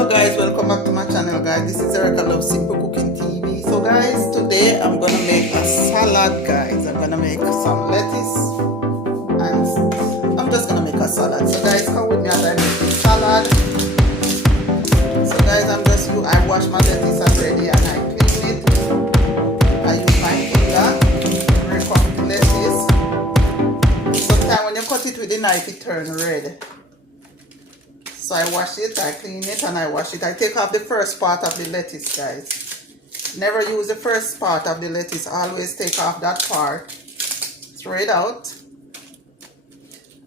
Hello guys, welcome back to my channel guys. This is Erica Love Simple Cooking TV. So guys, today I'm gonna make a salad guys. I'm gonna make some lettuce and I'm just gonna make a salad. So guys, come with me as I make the salad. So guys, I wash my lettuce already and I clean it. I use my finger to break off the lettuce. Sometimes when you cut it with a knife it turns red. So I wash it, I clean it, and I wash it. I take off the first part of the lettuce, guys. Never use the first part of the lettuce. Always take off that part. Throw it out.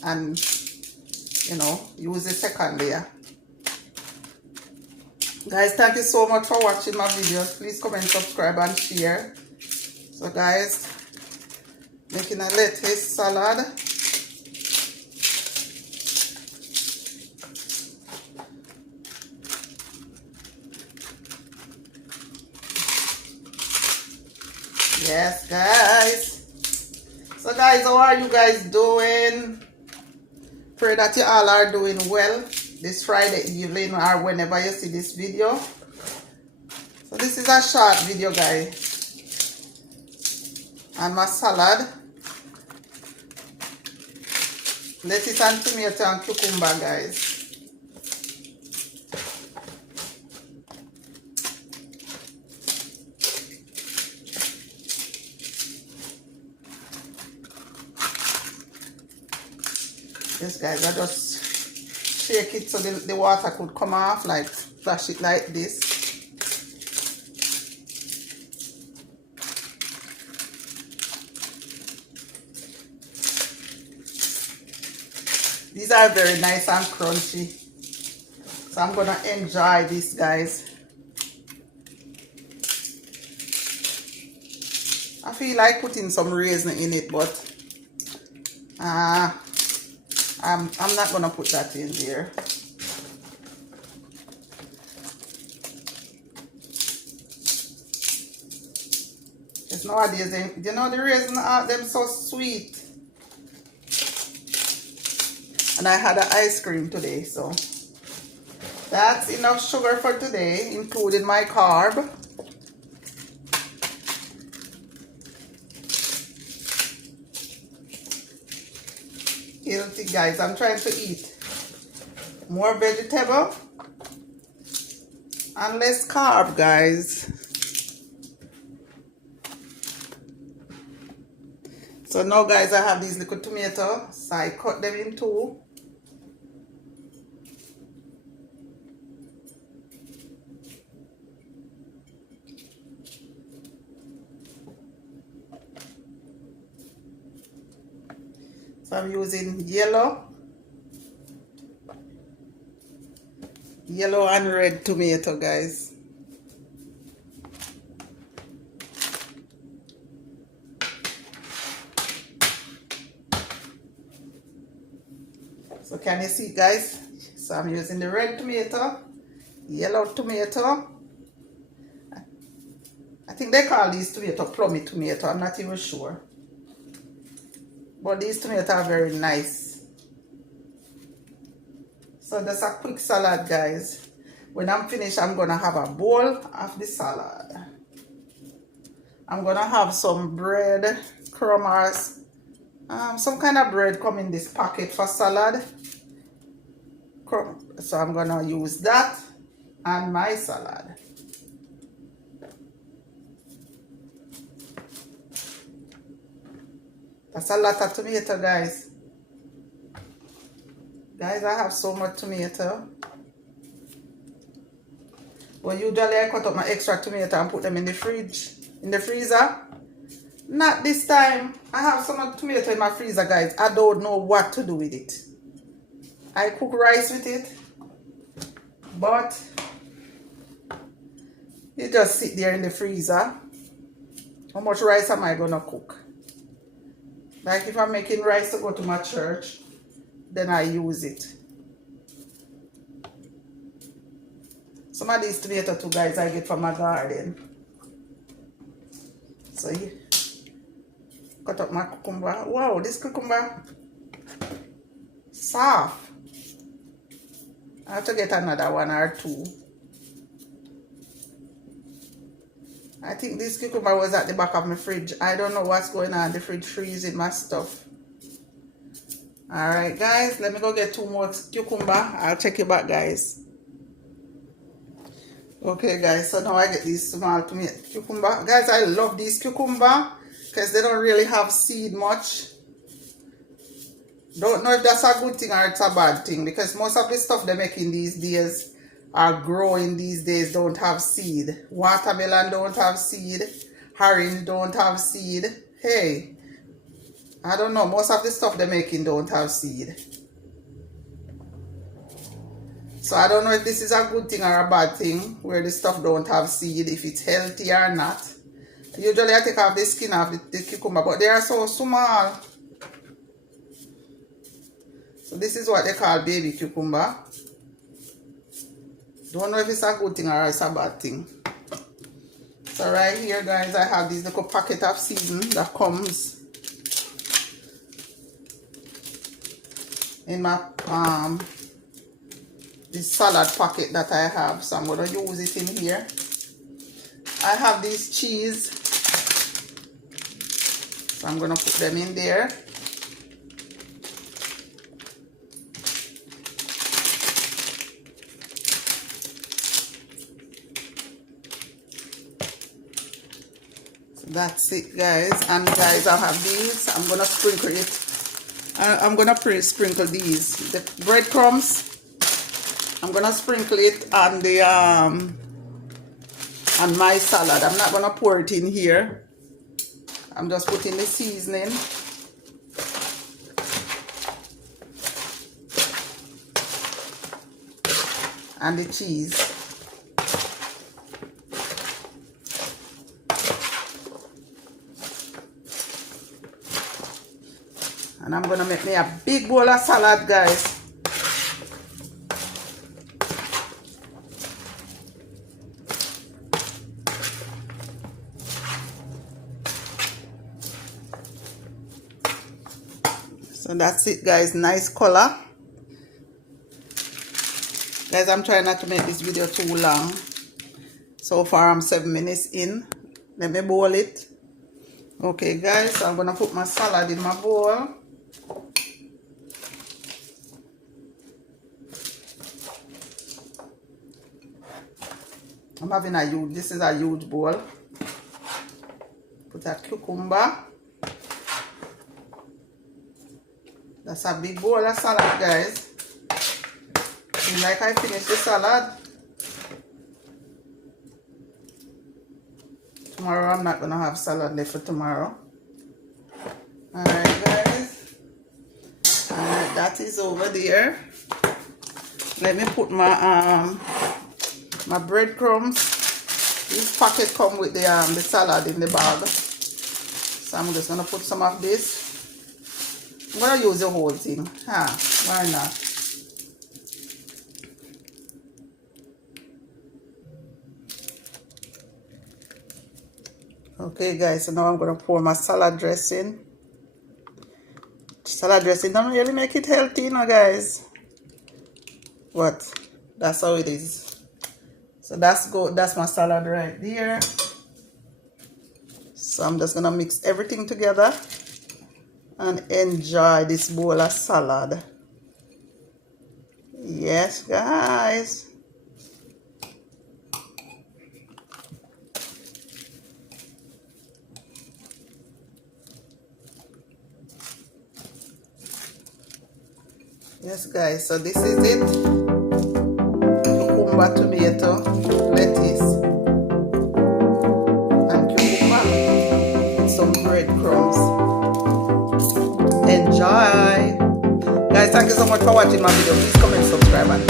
And, use the second layer. Guys, thank you so much for watching my videos. Please comment, subscribe, and share. So, guys, making a lettuce salad. Yes guys, so guys, how are you guys doing? Pray that you all are doing well this Friday evening or whenever you see this video. So this is a short video guys, and my salad, lettuce and tomato and cucumber guys. Yes guys, I just shake it so the water could come off, like flash it like this. These are very nice and crunchy. So I'm gonna enjoy this guys. I feel like putting some raisin in it, but I'm not gonna put that in there. Because nowadays, the raisin are them so sweet. And I had an ice cream today, so that's enough sugar for today, including my carb. Healthy guys, I'm trying to eat more vegetable and less carb guys. So now guys, I have these little tomatoes, so I cut them in two. So I'm using yellow and red tomato guys. So can you see guys? So I'm using the red tomato, yellow tomato. I think they call these tomato plummy tomato, I'm not even sure. But these tomatoes are very nice. So that's a quick salad guys. When I'm finished, I'm gonna have a bowl of the salad. I'm gonna have some bread crumbs, some kind of bread come in this packet for salad. So I'm gonna use that and my salad. That's a lot of tomato guys. Guys, I have so much tomato. Well, usually I cut up my extra tomato and put them in the freezer. Not this time. I have so much tomato in my freezer guys. I don't know what to do with it. I cook rice with it, but it just sit there in the freezer. How much rice am I gonna cook? Like if I'm making rice to go to my church, then I use it. Some of these tomatoes too guys I get from my garden. So cut up my cucumber. Wow, this cucumber soft. I have to get another one or two. I think this cucumber was at the back of my fridge. I don't know what's going on. The fridge freezing my stuff. Alright guys, let me go get 2 more cucumber. I'll check you back guys. Okay guys, so now I get these small tomato cucumber. Guys, I love these cucumber because they don't really have seed much. Don't know if that's a good thing or it's a bad thing, because most of the stuff they're making these days are growing these days don't have seed. Watermelon don't have seed. Orange don't have seed. Hey, I don't know. Most of the stuff they're making don't have seed. So I don't know if this is a good thing or a bad thing, where the stuff don't have seed, if it's healthy or not. Usually I take off the skin of the cucumber, but they are so small. So this is what they call baby cucumber. Don't know if it's a good thing or it's a bad thing. So right here guys, I have this little packet of seasoning that comes in my this salad packet that I have. So I'm going to use it in here. I have this cheese. So I'm going to put them in there. That's it guys. And guys, I have these. I'm gonna sprinkle it. I'm gonna sprinkle these, the breadcrumbs. I'm gonna sprinkle it on the on my salad. I'm not gonna pour it in here. I'm just putting the seasoning. And the cheese. And I'm gonna make me a big bowl of salad, guys. So that's it, guys. Nice color. Guys, I'm trying not to make this video too long. So far, I'm 7 minutes in. Let me boil it. Okay, guys, so I'm gonna put my salad in my bowl. I'm having a huge, this is a huge bowl. Put a cucumber. That's a big bowl of salad, guys. Seems like I finished the salad. Tomorrow I'm not gonna have salad left for tomorrow. Alright guys. Alright, that is over there. Let me put my my breadcrumbs. This packet come with the salad in the bag. So I'm just gonna put some of this. I'm gonna use the whole thing. Why not? Okay guys, so now I'm gonna pour my salad dressing. Salad dressing don't really make it healthy, you know guys. But that's how it is. So that's my salad right there. So I'm just gonna mix everything together and enjoy this bowl of salad. Yes guys. Yes guys, so this is it. Cucumber, tomato, lettuce, and cucumber with some breadcrumbs. Enjoy! Guys, thank you so much for watching my video. Please comment, subscribe, and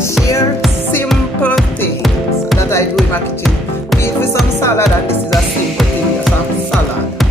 share simple things that I do in my kitchen. Eat with some salad, and this is a simple thing, just some salad.